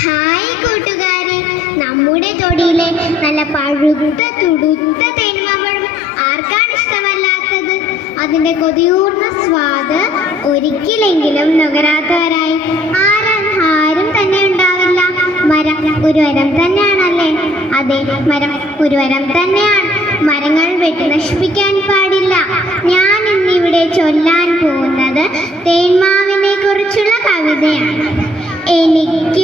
Hi കൂട്ടുകാരെ, നമ്മുടെ തൊടിയിലെ നല്ല പഴുത്ത തുടുത്ത തേന്മാമ്പഴം ആർക്കാണ് ഇഷ്ടമല്ലാത്തത്? അതിൻ്റെ കൊതിയൂർന്ന സ്വാദ് ഒരിക്കലെങ്കിലും നുകരാത്തവരായി ആരും തന്നെ ഉണ്ടാവില്ല. മരം ഒരു വരം തന്നെയാണല്ലേ? അതെ, മരം ഒരു വരം തന്നെയാണ്. മരങ്ങൾ വെട്ടി നശിപ്പിക്കാൻ പാടില്ല. ഞാൻ ഇന്നിവിടെ ചൊല്ലാൻ പോകുന്നത് തേന്മാവിനെ കുറിച്ചുള്ള കവിതയാണ്. എനിക്ക്